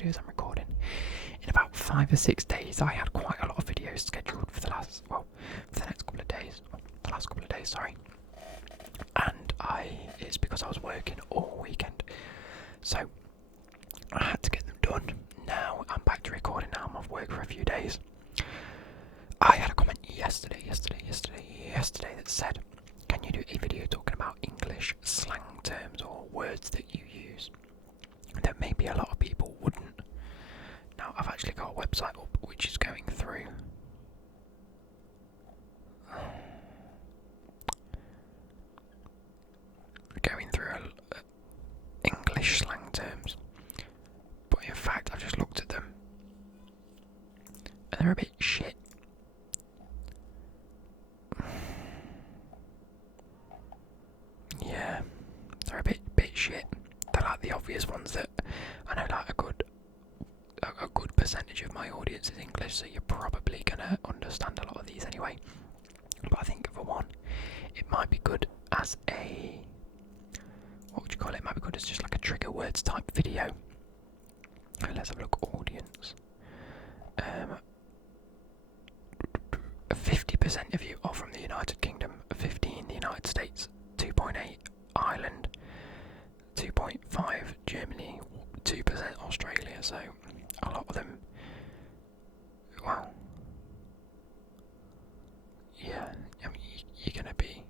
videos I'm recording. In about 5 or 6 days, I had quite a lot of videos scheduled for the next couple of days. The last couple of days, sorry. And it's because I was working all weekend. So, I had to get them done. Now, I'm back to recording now. I'm off work for a few days. I had a comment yesterday that said, can you do a video talking about English slang terms or words that you use that maybe a lot of people wouldn't? Now, I've actually got a website up which is going through English slang terms, but in fact I've just looked at them and they're a bit shit. Yeah, they're a bit shit. They're like the obvious ones that I know, like a good percentage of my audience is English, so you're probably gonna understand a lot of these anyway. But I think for one, it might be good as a, what would you call it? It might be good as just like a trigger words type video. Let's have a look. Audience. 50% of you are from the United Kingdom, 15 the United States, 2.8 Ireland, 2.5 Germany, 2% Australia. So a lot of them. Well, yeah. I mean, you're gonna be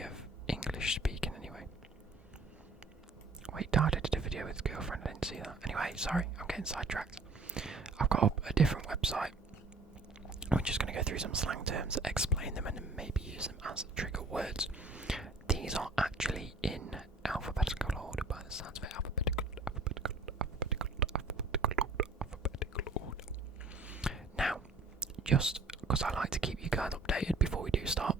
of English speaking anyway. Wait, Dad, I did a video with his girlfriend. I didn't see that. Anyway, sorry, I'm getting sidetracked. I've got up a different website. We're just going to go through some slang terms, explain them, and then maybe use them as trigger words. These are actually in alphabetical order, by the sounds of it. Alphabetical order. Now, just because I like to keep you guys updated before we do start,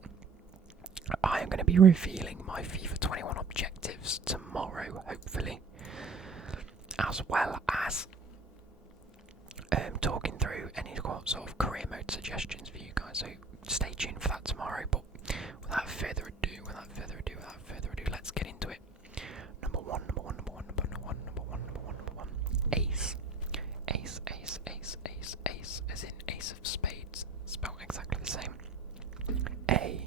I am going to be revealing my FIFA 21 objectives tomorrow, hopefully, as well as talking through any sort of career mode suggestions for you guys. So stay tuned for that tomorrow. But without further ado, let's get into it. Number one. Ace. Ace, as in ace of spades, spelled exactly the same. A-C-E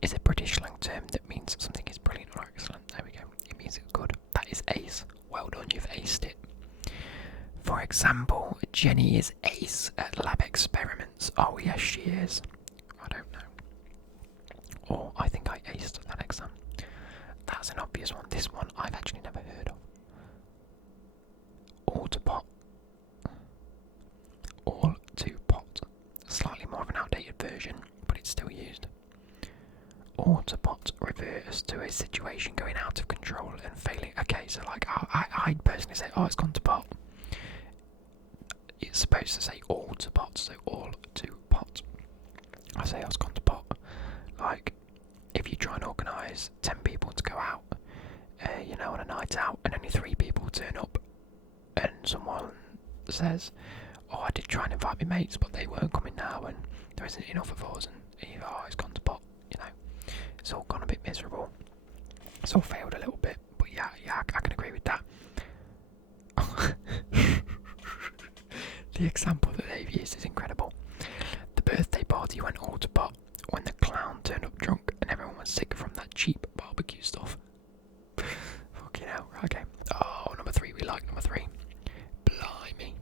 is a British slang term that means something is brilliant or excellent. There we go. It means it's good. That is ace. Well done, you've aced it. For example, Jenny is ace at lab experiments. Oh yes, she is. I don't know. Or I think I aced that exam. That's an obvious one. This one I've actually never heard of. All to pot. All to pot. Slightly more of an outdated version, but it's still used. Or to pot refers to a situation going out of control and failing. Okay, so like I'd personally say, oh, it's gone to pot. It's supposed to say all to pot, so all to pot. I say, oh, it's gone to pot. Like, if you try and organise 10 people to go out, on a night out, and only 3 people turn up, and someone says, oh, I did try and invite my mates, but they weren't coming now, and there isn't enough of us, and oh, it's gone to pot, It's all gone a bit miserable. It's all failed a little bit, but yeah, I can agree with that. The example that they've used is incredible. The birthday party went all to pot when the clown turned up drunk and everyone was sick from that cheap barbecue stuff. Fucking hell, okay. Oh, number 3, we like number 3. Blimey,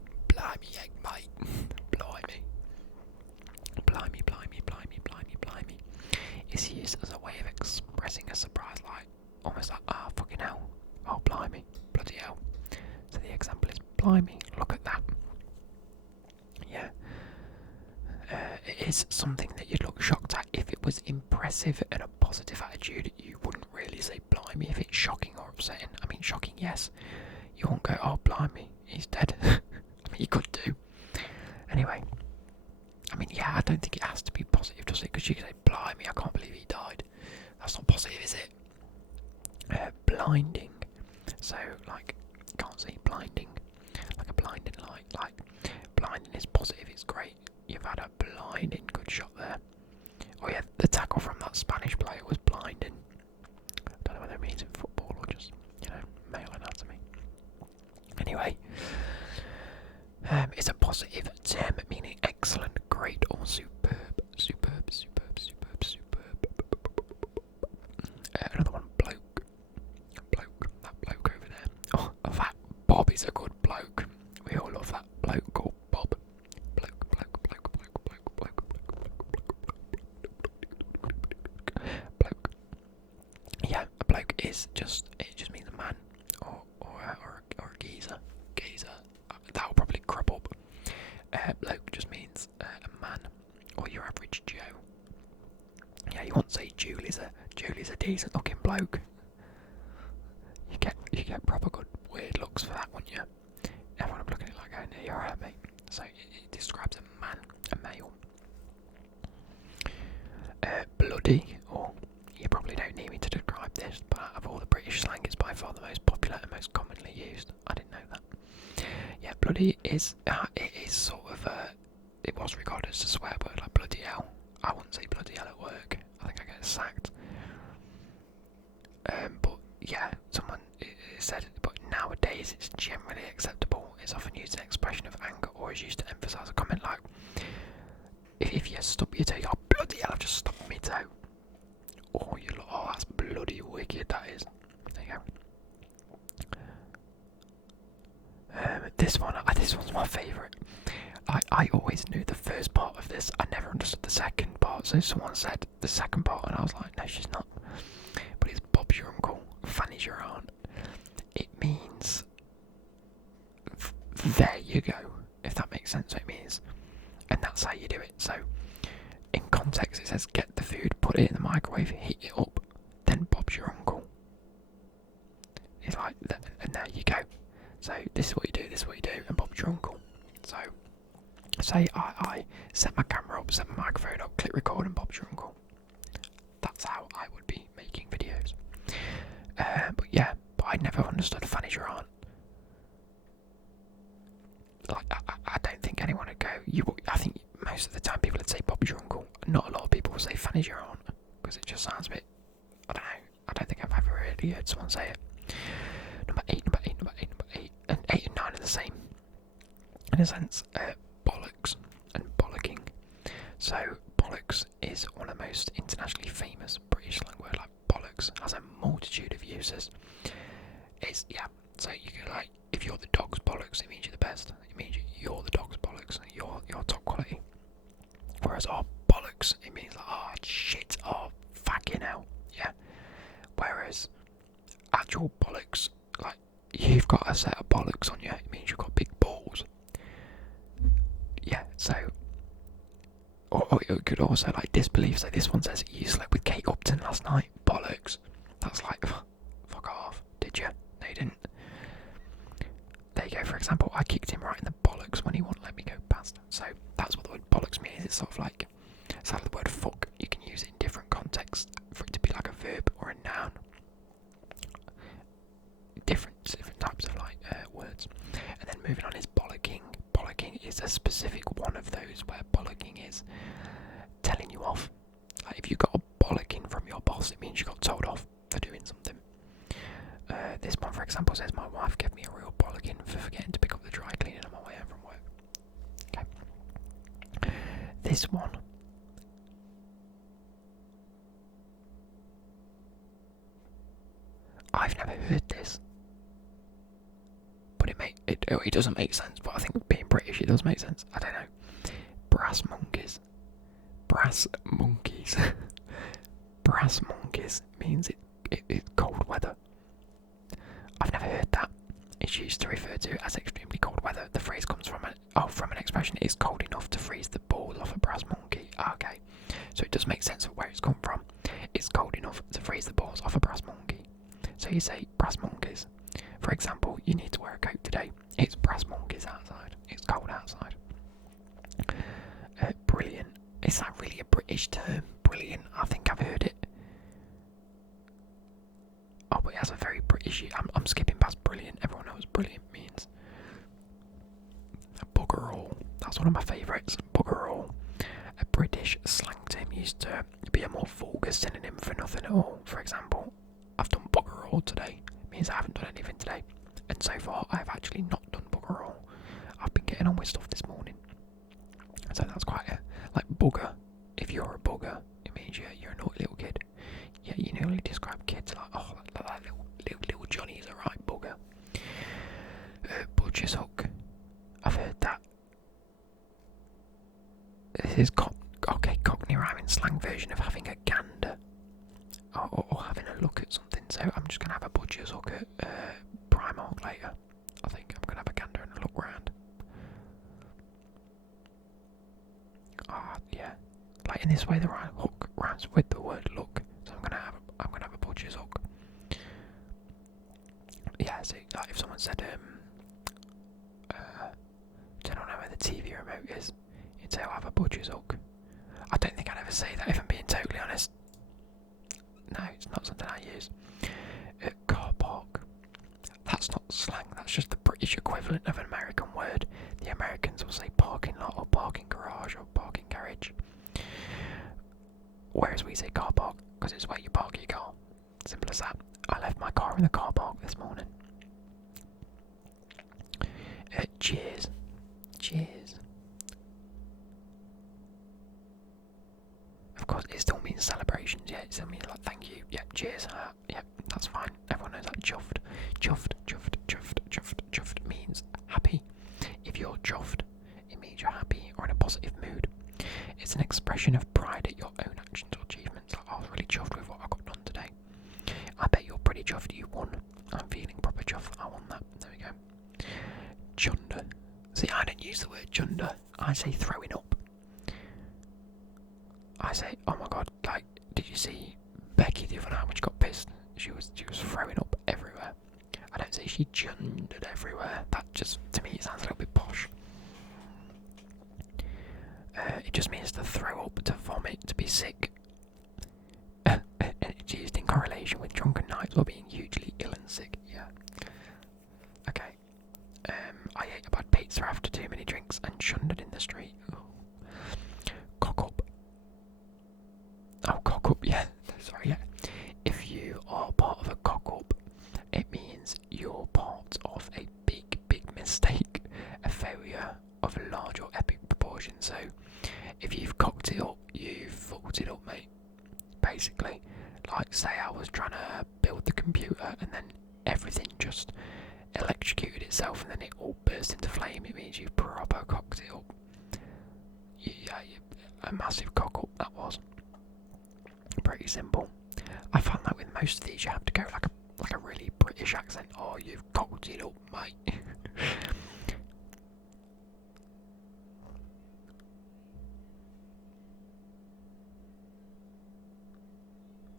egg mate. Blimey. Is used as a way of expressing a surprise, like almost like, fucking hell, oh blimey, bloody hell. So the example is blimey, look at that. Yeah. It is something that you'd look shocked at. If it was impressive and a positive attitude, you wouldn't really say blimey. If it's shocking or upsetting, I mean shocking, yes, you won't go, oh blimey, he's dead. I mean, you could do. Anyway, I mean, yeah, I don't think it has to be positive, does it? Because you can say, blimey, I can't believe he died. That's not positive, is it? Blinding. So, like, you can't say blinding. Like a blinding light. Like, blinding is positive, it's great. You've had a blinding good shot there. Oh yeah, the tackle from that Spanish player was blinding. I don't know whether it means in football or just, anyway. It's a positive term meaning excellent, great, or superb. Another one, bloke. That bloke over there. Oh, that Bob is a good bloke. We all love that bloke called Bob. Bloke. Yeah, a bloke is just, it just means a man or a geezer. That'll probably crop up. Bloke just means a man or your average Joe. Yeah, you won't say Julie's a decent looking bloke. You get proper good weird looks for that, wouldn't you? Everyone looking at it like, oh no, you're alright, mate. So it describes a man, a male. Bloody, or you probably don't need me to describe this, but out of all the British slang, it's by far the most popular and most commonly used. I didn't know that. Yeah, bloody is it is sort of it was regarded as a swear word, like bloody hell. I wouldn't say bloody hell at work. I think I get sacked. But yeah, someone said, but nowadays it's generally acceptable. It's often used in expression of anger or is used to emphasise a comment like, if you stub your toe, you go, bloody hell, I've just stubbed my toe. Or you're like, oh, that's bloody wicked, that is. There you go. This one's my favourite. I always knew the first part of this. I never understood the second part. So someone said the second part, and I was like, no, she's not. But it's Bob's your uncle, Fanny's your aunt. It means there you go, if that makes sense. So it means, and that's how you do it. So in context, it says get the food, put it in the microwave, heat it up, then Bob's your uncle. It's like, and there you go. So this is what you do, and Bob's your uncle. So say I set my camera up, set my microphone up, click record, and Bob's your uncle. That's how I would be making videos. But yeah, but I never understood Fanny's your aunt. Like I don't think anyone would go. I think most of the time people would say Bob's your uncle. Not a lot of people would say Fanny's your aunt because it just sounds a bit. I don't know. I don't think I've ever really heard someone say it. Number eight, and 8 and 9 are the same in a sense. Bollocks and bollocking. So bollocks is one of the most internationally famous British slang word. Like bollocks has a multitude of uses. It's so you can, like, if you're the dog's bollocks, it means you're the best. It means you're the dog's bollocks. You're top quality. Whereas bollocks, it means like, oh shit, oh fucking hell, yeah. Whereas actual bollocks, like, you've got a set of bollocks on you, it means you've got big balls. Yeah, so, or it could also, like, disbelief. So this one says, you slept with Kate Upton last night, bollocks. That's like, fuck off, did you? No, you didn't. There you go. For example, I kicked him right in the bollocks when he wouldn't let me go past. So that's what the word bollocks means. It's sort of like, it's like the word fuck. You can use it in different contexts for it to be like a verb or a noun. Different types of like words. And then moving on is bollocking. Bollocking is a specific one of those where bollocking is telling you off. Like if you got a bollocking from your boss, it means you got told off for doing something. This one, for example, says my wife gave me a real bollocking for forgetting to pick up the dry cleaning on my way home from work. Okay. This one. I've never heard this. But it doesn't make sense, but I think being British it does make sense. I don't know. Brass monkeys. Brass monkeys. Brass monkeys means it's cold weather. I've never heard that. It's used to refer to as extremely cold weather. The phrase comes from an expression, it's cold enough to freeze the balls off a brass monkey. Okay, so it does make sense of where it's come from. It's cold enough to freeze the balls off a brass monkey. So you say brass monkeys. For example, you need to wear a coat today. It's brass monkeys outside. It's cold outside. Brilliant. Is that really a British term? Brilliant. I think I've heard it. Oh, but it has a very British. I'm skipping past brilliant. Everyone knows brilliant means. Bugger all. That's one of my favourites. Bugger all. A British slang term used to be a more vulgar synonym for nothing at all. For example, I've done bugger all today. It means I haven't done anything today. and so far I've actually not done bugger all. I've been getting on with stuff this morning, so that's quite a, like bugger. If you're a bugger, it means you're a naughty little kid. Yeah, you nearly describe kids like, oh, that little Johnny's a right bugger. Butcher's hook. I've heard that. This is Cockney rhyming slang version of having a gander. Or having a look at something. So I'm just going to have a butcher's hook at Primark later. I think I'm going to have a gander and a look round. Yeah. Like in this way the hook rhymes with the word look. So I'm gonna have a butcher's hook. Yeah, so like if someone said don't know where the TV remote is, you'd say I'll have a butcher's hook. I don't think I'd ever say that if I'm being totally honest. No, it's not something I use. Car park. That's not slang, that's just the British equivalent of an American word. The Americans will say parking lot or parking garage or parking garage. Whereas we say car park, because it's where you park your car. Simple as that. I left my car in the car park this morning. Cheers. Cheers. Of course, it still means celebrations, yeah. It still means like thank you, yeah, cheers, yeah, that's fine. Everyone knows that. Chuffed. Chuffed, chuffed, chuffed, chuffed, chuffed means happy. If you're chuffed, it means you're happy or in a positive mood. It's an expression of pride at your own actions or achievements. Like, I was really chuffed with what I got done today. I bet you're pretty chuffed you won. I'm feeling proper chuffed I won that. There we go. Chunder. See, I don't use the word chunder. I say throwing up. I say, oh my god, like, did you see Becky the other night when she got pissed? She was throwing up everywhere. I don't say she chundered everywhere. That just, to me, it sounds a little bit posh. It just means to throw up, to vomit, to be sick. And it's used in correlation with drunken nights or being hugely ill and sick. Yeah. Okay. I ate a bad pizza after too many drinks and chundered in the street. Oh. Cock up. Oh, cock up, yeah. Sorry, yeah. If you are part of a cock up, it means you're part of a big, big mistake, a failure of a large or epic proportion. So, if you've cocked it up, you've fucked it up, mate. Basically, like say I was trying to build the computer and then everything just electrocuted itself and then it all burst into flame. It means you proper cocked it up. Yeah, a massive cock up that was. Pretty simple. I found that with most of these you have to go like a really British accent. Oh, you've cocked it up, mate.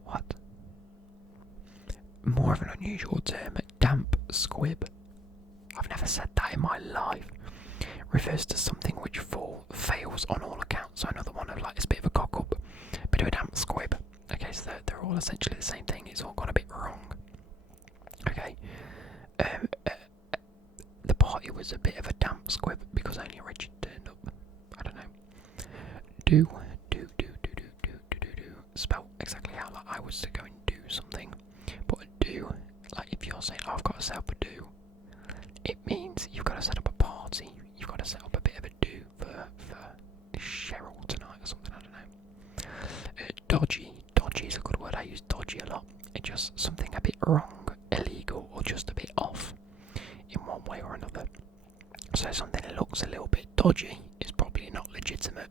What? More of an unusual term, damp squib. I've never said that in my life. Refers to something which fails on all accounts. So another one of like it's a bit of a cock up, bit of a damp squib. Okay, so they're all essentially the same thing. It's all gone a bit wrong. Okay. The party was a bit of a damp squib because only Richard turned up. I don't know. Do. Spell exactly how like I was to go and do something. But a do, like if you're saying, oh, I've got to set up a do, it means you've got to set up a party. You've got to set up a bit of a do for Cheryl tonight or something, I don't know. Dodgy. Dodgy is a good word. I use dodgy a lot. It's just something a bit wrong, illegal, or just a bit off in one way or another. So something that looks a little bit dodgy is probably not legitimate.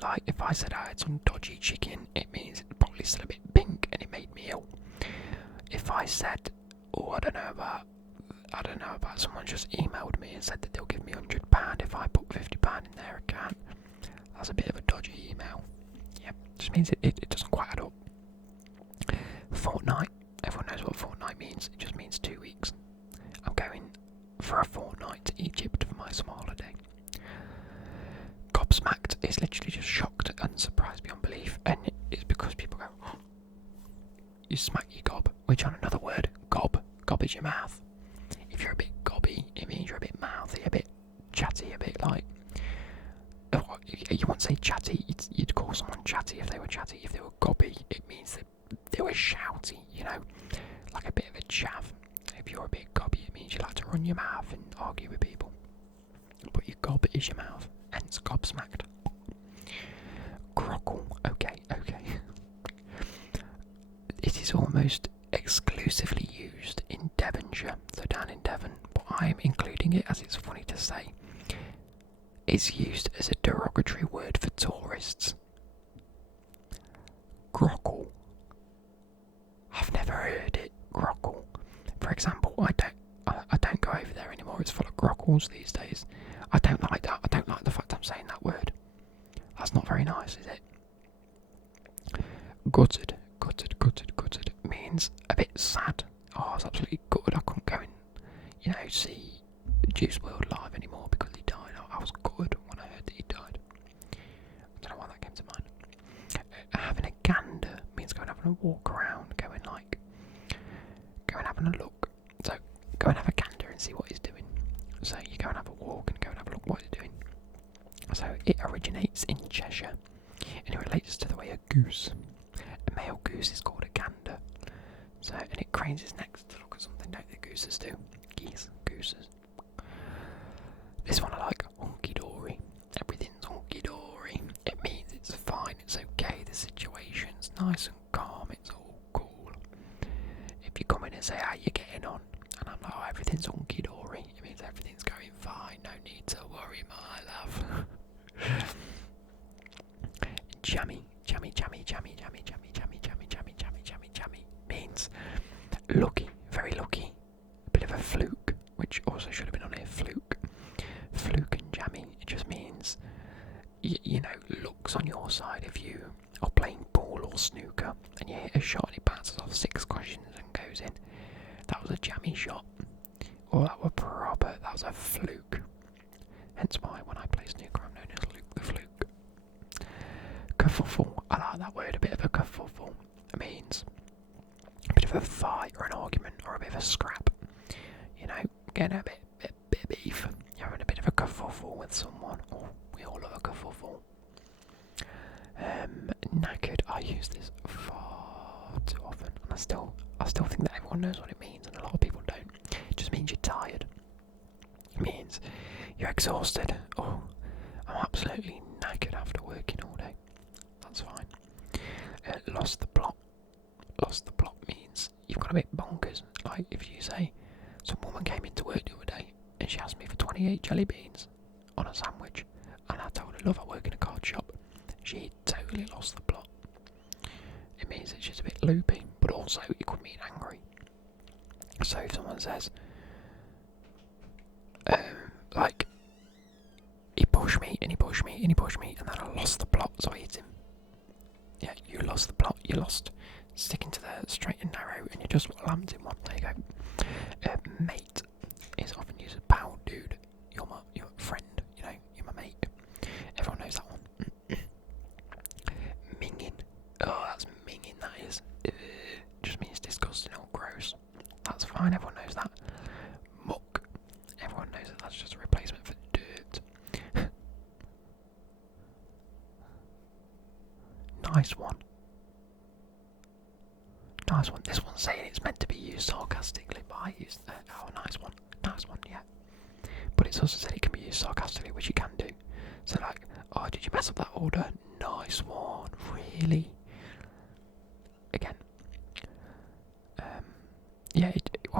Like if I said I had some dodgy chicken, it means it's probably still a bit pink and it made me ill. If I said, oh, I don't know about someone just emailed me and said that they'll give me £100 if I put £50 in their account. That's a bit of a dodgy email. Yeah, just means it doesn't quite add up. Fortnight. Everyone knows what fortnight means. It just means 2 weeks. I'm going for a fortnight to Egypt for my summer holiday. Gobsmacked is literally just shocked and surprised beyond belief, and it's because people go, oh, you smack your gob, which on another word, gob is your mouth. If you're a bit gobby, it means you're a bit mouthy, a bit chatty, a bit like, you wouldn't say chatty, you'd call someone chatty if they were chatty. If they were gobby, it means that they were shouty, you know, like a bit of a chav. If you're a bit gobby, it means you like run your mouth and argue with people. But your gob is your mouth, hence gobsmacked. Groggle, okay. It is almost exclusively used in Devonshire, so down in Devon, but I am including it as it's funny to say. It's used as a derogatory word for tourists. Groggle. I've never heard it. Groggle. For example, I don't go over there anymore. It's full of groggles these days. I don't like that. I don't like the fact I'm saying that word. That's not very nice, is it? Gutted means a bit sad. Oh, I was absolutely gutted. I couldn't go and, see Juice WRLD live anymore because he died. I was gutted when I heard that he died. I don't know why that came to mind. Having a gander means going having a walk around, going having a look. So go and have a gander and see what he's doing. So you go and have a walk and go and have a look what he's doing. So it originates in Cheshire and it relates to the way a male goose is called a gander. So, and it cranes its neck to look at something, don't the gooses do? Gooses. This one I like, hunky-dory. Everything's hunky-dory. It means it's fine, it's okay, the situation's nice and calm, it's all cool. If you come in and say, how you getting on? And I'm like, oh, everything's hunky-dory. It means everything's going fine, no need to worry, my love. Jammy means lucky, very lucky. A bit of a fluke, which also should have been on here. Fluke and jammy. It just means, luck's on your side. If you are playing ball or snooker and you hit a shot and it bounces off 6 cushions and goes in, that was a jammy shot. Or that was a fluke. Hence why when I play snooker I'm known as Luke the Fluke. Kerfuffle, I like that word, a bit of a kerfuffle. It means a bit of a fight or an argument or a bit of a scrap. Getting a bit of beef. You're having a bit of a kerfuffle with someone. Oh, we all love a kerfuffle. Knackered, I use this far too often, and I still think that everyone knows what it means, and a lot of people don't. It just means you're tired. It means you're exhausted. Oh, I'm absolutely knackered after working all day. That's fine. Lost the plot. Lost the plot means you've got a bit bonkers. Like if you say, some woman came into work the other day and she asked me for 28 jelly beans on a sandwich, and I told her, love, I work in a card shop. She totally lost the plot. It means that she's a bit loopy, but also it could mean angry. So if someone says, he pushed me and he pushed me and he pushed me, and then I lost the plot, so I hit him. Yeah, you lost the plot, you lost sticking to the straight and narrow, and you just lammed in one. There you go. Mate is often used as pal, dude. You're my friend, you're my mate. Everyone knows that one. Minging. Oh, that's minging, that is. Just means disgusting or gross. That's fine, everyone knows that. Muck. Everyone knows that that's just a replacement for dirt. Nice one. Nice one. This one's saying it's meant to be used sarcastically, but I used nice one. Nice one, yeah. But it's also said it can be used sarcastically, which you can do. So like, oh, did you mess up that order? Nice one. Really? Again.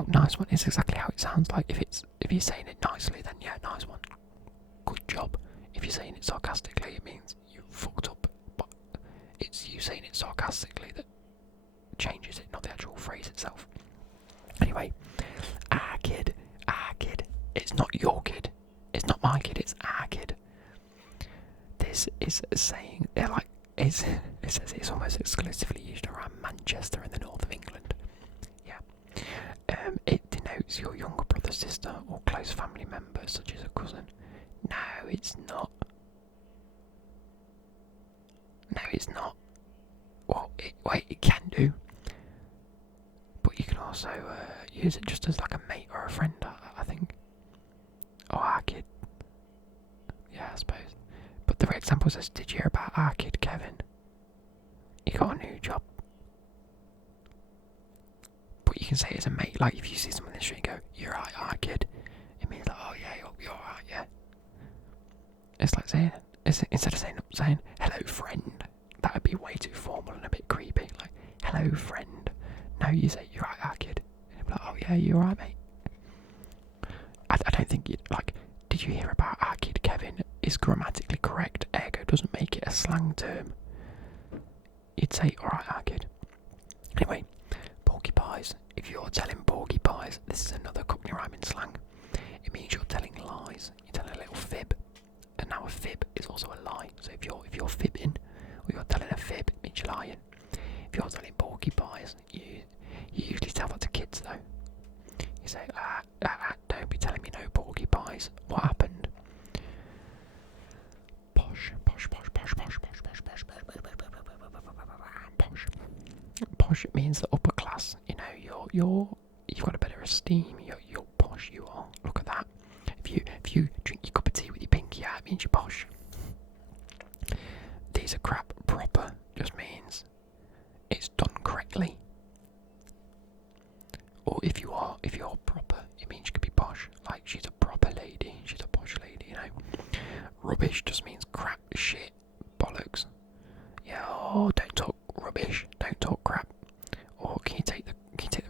Nice one is exactly how it sounds like. If you're saying it nicely, then yeah, nice one. Good job. If you're saying it sarcastically, it means you fucked up. But it's you saying it sarcastically that changes it, not the actual phrase itself. Anyway, our kid. It's not your kid. It's not my kid. It's our kid. This is saying it says it's almost exclusively used around Manchester in the north of England. Yeah. It denotes your younger brother, sister, or close family member, such as a cousin. No, it's not. No, it's not. Well, it can do. But you can also use it just as like a mate or a friend, I think. Or our kid. Yeah, I suppose. But the example says, did you hear about our kid Kevin? He got a new job. But you can say it as a mate. Like if you see someone in the street and go, you're right, our kid. It's like saying, instead of saying hello friend, that would be way too formal and a bit creepy. Like, hello friend. No, you say, you're right, kid. And you'd be like, oh yeah, you're right, mate. I don't think you'd, like, did you hear about our kid Kevin is grammatically correct, ergo doesn't make it a slang term? You'd say, alright, our kid. Anyway, porcupines. If you're telling porcupines, this is another Cockney rhyming slang. It means you're telling lies. You're telling a little fib. And now a fib is also a lie. So if you're fibbing, or you're telling a fib, it means you're lying. If you're telling porcupines, you usually tell that to kids though. You say, don't be telling me no porcupines. What happened? Posh. Posh means the upper class. You know, you've got a better esteem. You're posh. You are. Look at that. If you drink your cup of tea with your pinky out, it means you're posh. These are crap. Proper just means it's done correctly. Or if you're proper, it means you could be posh. Like, she's a proper lady. She's a posh lady. You know. Rubbish just means crap, shit, bollocks. Yeah. Oh, don't talk rubbish. Don't talk crap. Or can you take the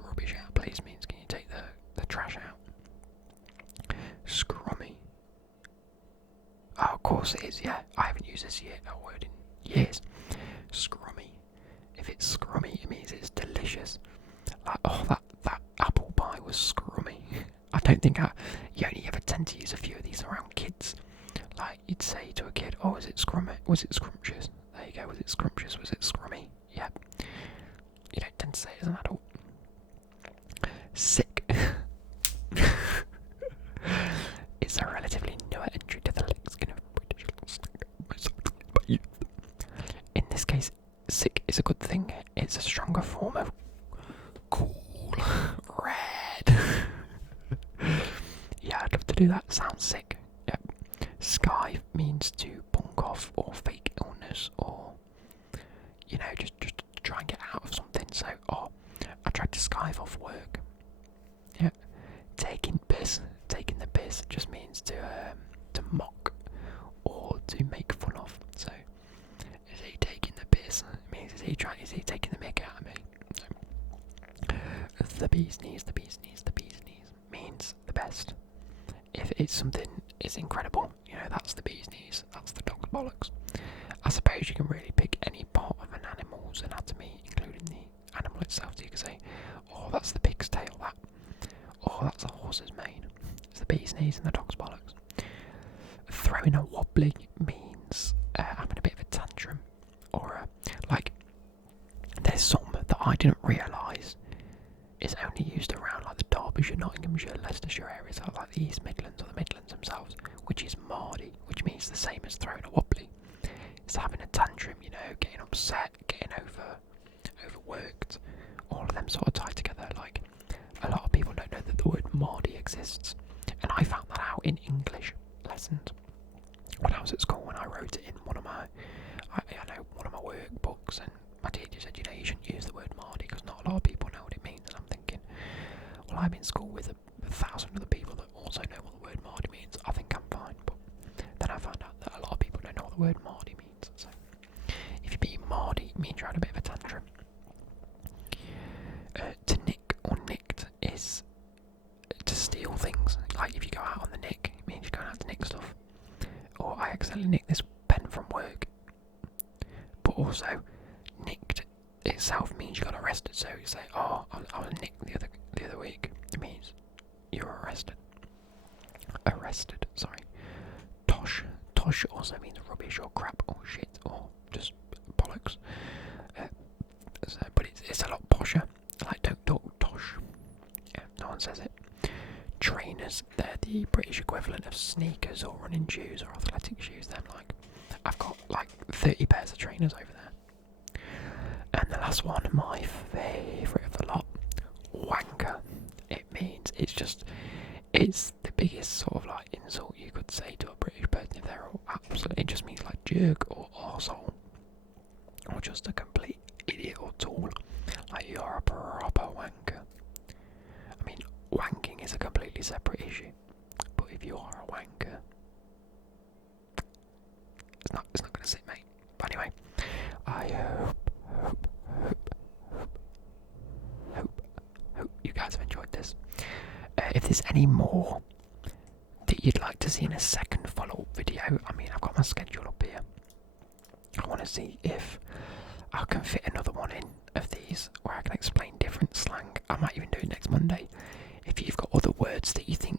rubbish out, please? Means can you take the trash out? Scrummy. Oh, of course it is. Yeah, I haven't used this word in years. Scrummy. If it's scrummy, it means it's delicious. Like, oh, that apple pie was scrummy. I don't think you only ever tend to use a few of these around kids. Like, you'd say to a kid, oh, is it scrummy? Was it scrumptious? There you go. Was it scrumptious? Was it scrummy? Yep. You don't tend to say it as an adult. Sick. It's a relatively newer entry to the lexicon of British. In this case, sick is a good thing. It's a stronger form of cool, red. Yeah, I'd love to do that. Sounds sick. Yep. Sky means to bunk off or fake illness, or just to try and get out of something. So, I tried to skive off work. Yeah. Taking the piss just means to mock or to make fun of. So, is he taking the piss? It means is he taking the mick out of me? So, the bee's knees means the best. If it's something is incredible, that's the bee's knees, that's the dog's bollocks. I suppose you can really pick any part of an animal's anatomy, including the animal itself. So you can say, oh, that's the pig's tail, that's a horse's mane. It's the bee's knees and the dog's bollocks. Throwing a wobbly means having a bit of a tantrum, or there's some that I didn't realise is only used around like the Derbyshire, Nottinghamshire, Leicestershire areas, like the East Midlands or the Midlands themselves, which is mardy, which means the same as throwing a wobbly. It's having a tantrum, getting upset, getting overworked, all of them sort of tied together. Like, a lot of people don't know that the word mardy exists, and I found that out in English lessons when I was at school, when I wrote it in one of my workbooks, and my teacher said, you shouldn't use the word mardy because not a lot of people know what it means. And I'm thinking, well, I'm in school with 1,000 other people that also know what the word mardy means. I think I'm fine, but then I found out that a lot of people don't know what the word mardy means. So if you're being mardy, it means you're having a bit of a tantrum. To nick or nicked is to steal things. Like, if you go out on the nick, it means you're going out to nick stuff. Or I accidentally nicked this pen from work. But also, nicked itself means you got arrested. So you say, oh, I was nicked the other week. It means you were arrested. Sorry. Tosh. Tosh also means rubbish or crap or shit or just bollocks. But it's a lot posher. Like, don't talk tosh. Yeah, no one says it. Trainers, they're the British equivalent of sneakers or running shoes or athletic shoes. Then, like, I've got like 30 pairs of trainers over there. And the last one, my favourite of the lot, wanker. It means it's the biggest sort of like insult you could say to a British person if they're all absolute. It just means like jerk or arsehole, or just a complete idiot or tool. Like, you're a proper wanker. I mean, wanking is a completely separate issue, but if you are a wanker, any more that you'd like to see in a second follow-up video, I mean, I've got my schedule up here. I want to see if I can fit another one in of these where I can explain different slang. I might even do it next Monday. If you've got other words that you think